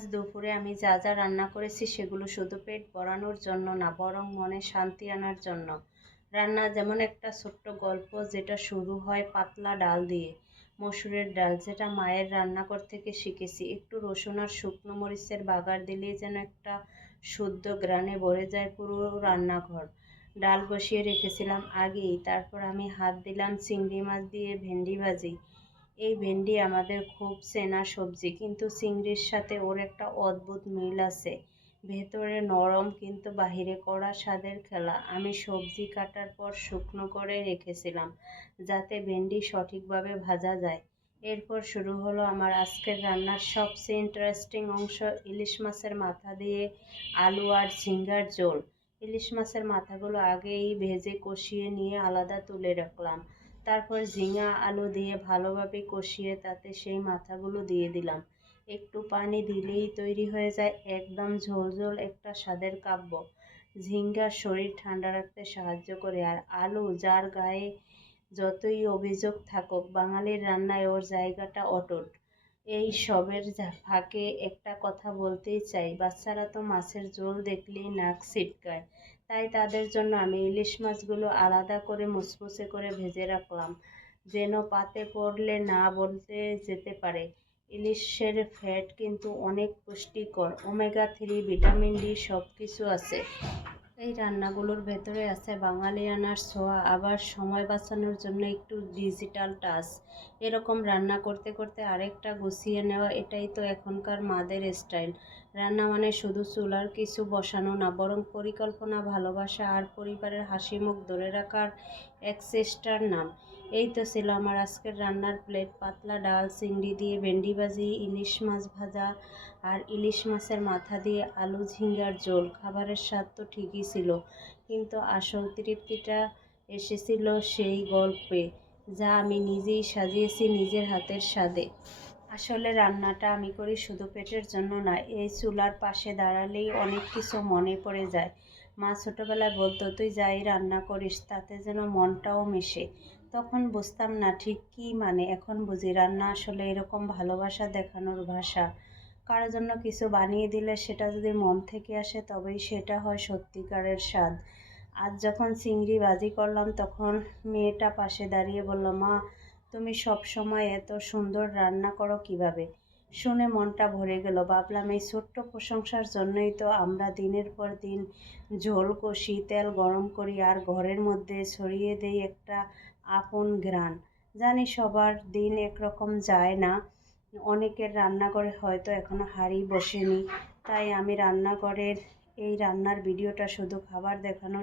আজ দুপুরে আমি যা যা রান্না করেছি সেগুলো শুধু পেট ভরানোর জন্য না, বরং মনে শান্তি আনার জন্য। রান্না যেমন একটা ছোট্ট গল্প যেটা শুরু হয় পাতলা ডাল দিয়ে। মসুরের ডাল যেটা মায়ের রান্নাঘর থেকে শিখেছি। একটু রসুন আর শুকনো মরিচের বাগার দিলেই যেন একটা শুদ্ধ গ্রানে ভরে যায় পুরো রান্নাঘর। ডাল বসিয়ে রেখেছিলাম আগেই, তারপর আমি হাত দিলাম চিংড়ি মাছ দিয়ে ভেন্ডি ভাজি। এই ভেন্ডি আমাদের খুব চেনা সবজি, কিন্তু চিংড়ির সাথে ওর একটা অদ্ভুত মিল আছে। ভেতরে নরম কিন্তু বাহিরে কড়া স্বাদের খেলা। আমি সবজি কাটার পর শুকনো করে রেখেছিলাম, যাতে ভেন্ডি সঠিকভাবে ভাজা যায়। এরপর শুরু হলো আমার আজকের রান্নার সবচেয়ে ইন্টারেস্টিং অংশ, ইলিশ মাছের মাথা দিয়ে আলু আর ঝিঙ্গার ঝোল। ইলিশ মাছের মাথাগুলো আগেই ভেজে কষিয়ে নিয়ে আলাদা তুলে রাখলাম। তারপর ঝিঙা আলু দিয়ে ভালোভাবে কষিয়ে তাতে সেই মাথাগুলো দিয়ে দিলাম। একটু পানি দিলেই তৈরি হয়ে যায় একদম ঝোল ঝোল একটা স্বাদের কাব্য। ঝিঙ্গা শরীর ঠান্ডা রাখতে সাহায্য করে আর আলু যার গায়ে যতই অভিযোগ থাকুক বাঙালির রান্নায় ওর জায়গাটা অটুট। এই সবের ফাঁকে একটা কথা বলতেই চাই, বাচ্চারা তো মাছের ঝোল দেখলেই নাক ছিটকায়। তাই তাদের জন্য আমি ইলিশ মাছগুলো আলাদা করে মুসমুসে করে ভেজে রাখলাম, যেন পাতে পড়লে না বলতে যেতে পারে। ইলিশের ফ্যাট কিন্তু অনেক পুষ্টিকর, ওমেগা থ্রি, ভিটামিন ডি সব কিছু আছে। এই রান্নাগুলোর ভেতরে আছে বাঙালিয়ানার ছোঁয়া, আবার সময় বাঁচানোর জন্য একটু ডিজিটাল টাচ এরকম রান্না করতে করতে আরেকটা গুছিয়ে নেওয়া, এটাই তো এখনকার মাদের স্টাইল রান্না মানে শুধু চুলার কিছু বসানো না, বরং পরিকল্পনা, ভালোবাসা আর পরিবারের হাসি মুখ ধরে রাখার এক চেষ্টার নাম। এই তো ছিল আমার আজকের রান্নার প্লেট পাতলা ডাল, চিংড়ি দিয়ে ভেন্ডি ভাজি, ইলিশ মাছ ভাজা আর ইলিশ মাছের মাথা দিয়ে আলু ঝিঙ্গার ঝোল। খাবারের স্বাদ তো ঠিকই ছিল, কিন্তু আসল তৃপ্তিটা এসেছিল সেই গল্পে, যা আমি নিজেই সাজিয়েছি নিজের হাতের স্বাদে। আসলে রান্নাটা আমি করি শুধু পেটের জন্য না এই চুলার পাশে দাঁড়ালেই অনেক কিছু মনে পড়ে যায়। মা ছোটোবেলায় বলতো, তুই যাই রান্না করিস, তাতে যেন মনটাও মেশে। তখন বুঝতাম না ঠিক কী মানে। এখন বুঝি রান্না আসলে এরকম ভালোবাসা দেখানোর ভাষা। কারোর জন্য কিছু বানিয়ে দিলে সেটা যদি মন থেকে আসে, তবেই সেটা হয় সত্যিকারের স্বাদ। আজ যখন চিংড়ি বাজি করলাম, তখন মেয়েটা পাশে দাঁড়িয়ে বলল, মা, তুমি সব সময় এত সুন্দর রান্না করো কীভাবে? শুনে মনটা ভরে গেল। ভাবলাম, এই ছোট্ট প্রশংসার জন্যই তো আমরা দিনের পর দিন ঝোল কষি, তেল গরম করি আর ঘরের মধ্যে ছড়িয়ে দেই একটা আপন ঘ্রাণ। জানি সবার দিন একরকম যায় না। অনেকের রান্নাঘরে হয়তো এখনও হাঁড়ি বসেনি। তাই আমি রান্নাঘরের এই রান্নার ভিডিওটা শুধু খাবার দেখানোর